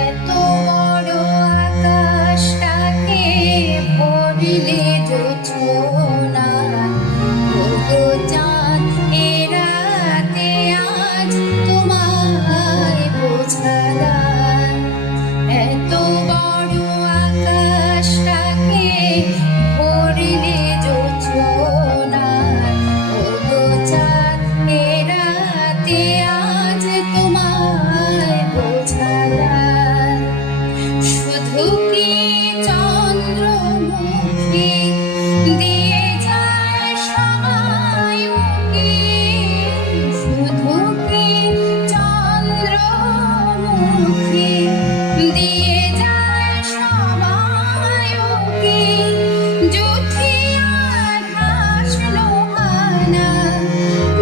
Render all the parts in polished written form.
এত বড় আকাশটাকে ভরলে জোছনায়, ওগো চাঁদ এ রাতে আজ তোমায় বোঝালাম। এত বড় আকাশটাকে ভরলে জোছনায়, ওগো চাঁদ এ রাতে আজ তোমায় বোঝালাম। শুধু কি চন্দ্রমুখী দিয়ে যায় সময় কি, শুধু কি চন্দ্রমুখী দিয়ে যায় সময় কি, যুথিয়ার হাসলো হানা,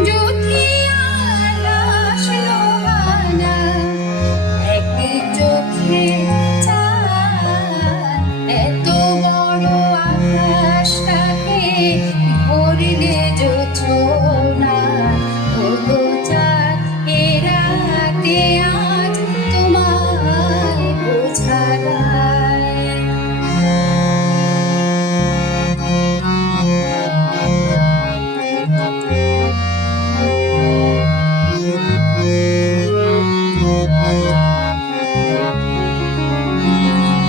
যুথিয়ার হাসলো হানা, এক চোখে এত বড় আকাশটাকে ভরলে জোছনায়, ওগো চাঁদ এ রাতে আজ তোমায় বোঝালাম।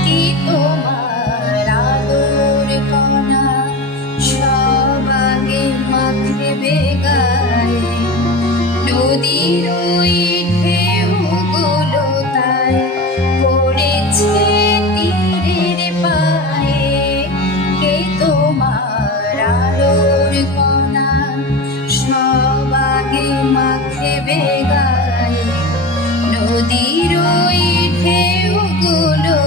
কি তোমার আলোর কণা সব আগে মাখবে গায়ে, নদীর ওই ঢেউগুলো তাই পড়েছে তীরের পায়ে। কে তোমার আলোর কণা সব আগে মাখবে গায়ে, নদীর ওই ঢেউগুলো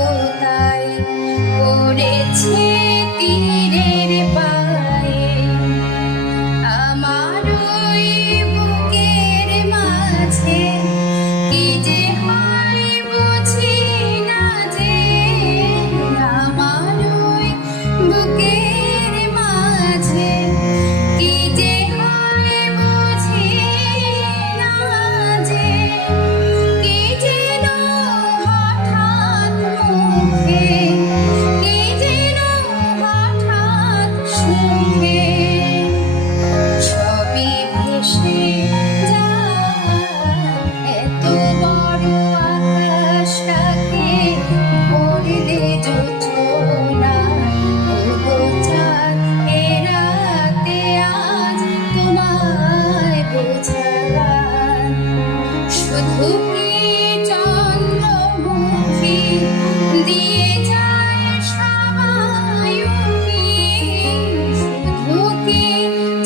তাই পড়েছে তীরের পায়ে। আমার ওই বুকের মাঝে কি যে হয় বুঝি না যে, আমার ওই বুকের মাঝে কি যে হয় বুঝি না যে, কি যেন হঠাৎ মুখে, কি যেন হঠাৎ সুখে সবই ভেসে যায়। এত বড় আকাশটাকে ভরলে জোছনায়, ওগো চাঁদ এ রাতে আজ তোমায় বোঝালাম। শুধু কি চন্দ্রমুখী দিয়ে যায় সময় কি, শুধু কি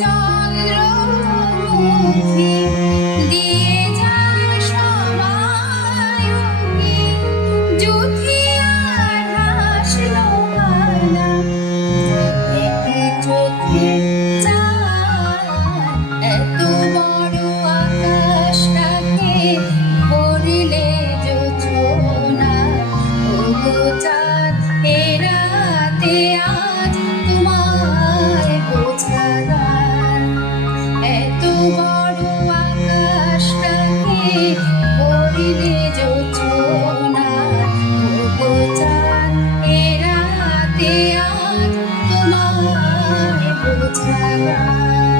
চন্দ্রমুখী দিয়ে যায় সময় কি, যুথিয়ার হাসলো হানা, এক চোখে এত বড় আকাশটাকে ভরলে জোছনায়, ওগো চাঁদ এ রাতে আজ তোমায় বোঝালাম। এত বড় আকাশটাকে ভরলে জোছনায়, ওগো চাঁদ এ রাতে আজ তোমায় বোঝালাম।